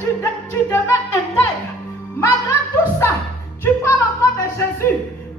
tu demeures intègre. Malgré tout ça, tu parles encore de Jésus.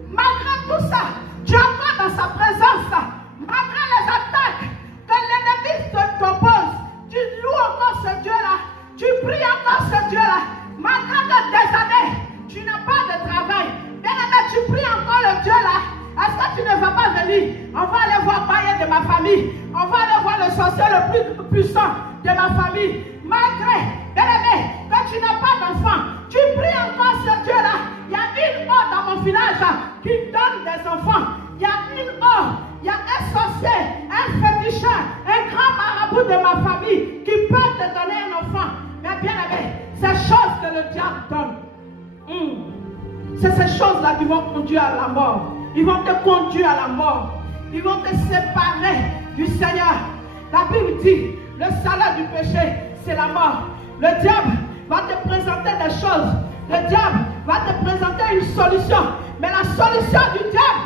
Malgré tout ça, tu es encore dans sa présence. Malgré les attaques que l'ennemi t'oppose, tu loues encore ce Dieu-là. Tu pries encore ce Dieu-là. Malgré que des années, tu n'as pas de travail. Bien-aimé, tu pries encore le Dieu-là. Est-ce que tu ne vas pas venir? On va aller voir Baye de ma famille. On va aller voir le sorcier le plus puissant de ma famille. Malgré, bien-aimé, que tu n'as pas d'enfant, tu pries encore ce Dieu-là. Il y a une eau dans mon village qui donne des enfants. Il y a une eau, il y a un sorcier, un féticheur, un grand marabout de ma famille qui peut te donner un enfant. Mais bien-aimé, ces choses que le diable donne, c'est ces choses-là qui vont conduire à la mort. Ils vont te conduire à la mort. Ils vont te séparer du Seigneur. La Bible dit, le salaire du péché, c'est la mort. Le diable va te présenter des choses. Le diable va te présenter une solution. Mais la solution du diable,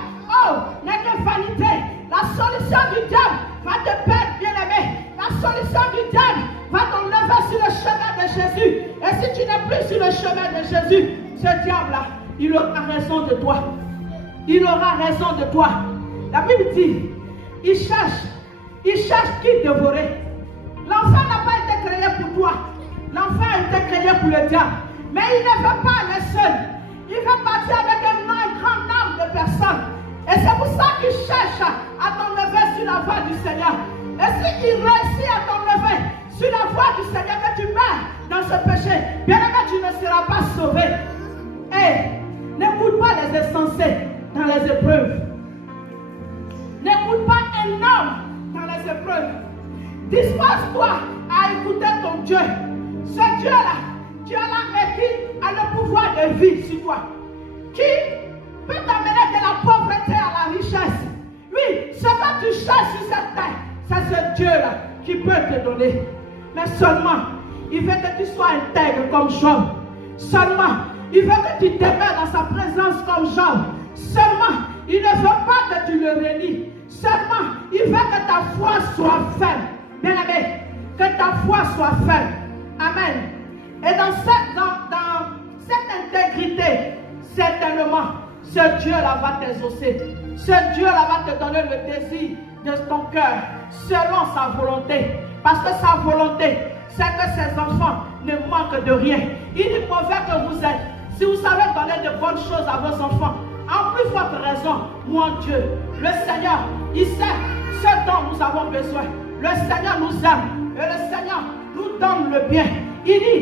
n'est que vanité. La solution du diable va te perdre, bien-aimé. La solution du diable va t'enlever sur le chemin de Jésus. Et si tu n'es plus sur le chemin de Jésus, ce diable-là, il aura raison de toi. Il aura raison de toi. La Bible dit, il cherche qui dévorer. L'enfant n'a pas été créé pour toi. L'enfant a été créé pour le diable. Mais il ne veut pas aller seul. Il veut partir avec un grand nombre de personnes. Et c'est pour ça qu'il cherche à t'enlever sur la voie du Seigneur. Et s'il réussit à t'enlever sur la voie du Seigneur, que tu meurs dans ce péché, bien aimé, tu ne seras pas sauvé. Et n'écoute pas les insensés dans les épreuves. N'écoute pas un homme dans les épreuves. Dispose-toi à écouter ton Dieu. Ce Dieu-là, Dieu l'a qui a le pouvoir de vie sur toi. Qui peut t'amener de la pauvreté à la richesse. Oui, ce que tu cherches sur cette terre, c'est ce Dieu-là qui peut te donner. Mais seulement, il veut que tu sois intègre comme Job. Seulement, il veut que tu demeures dans sa présence comme Job. Seulement, il ne veut pas que tu le relis. Seulement, il veut que ta foi soit ferme. Bien-aimé, que ta foi soit ferme. Amen. Et dans cette intégrité, certainement, ce Dieu-là va t'exaucer. Ce Dieu-là va te donner le désir de ton cœur, selon sa volonté. Parce que sa volonté, c'est que ses enfants ne manquent de rien. Il est mauvais que vous êtes. Si vous savez donner de bonnes choses à vos enfants, en plus forte raison, mon Dieu, le Seigneur, il sait ce dont nous avons besoin. Le Seigneur nous aime et le Seigneur nous donne le bien. Il dit,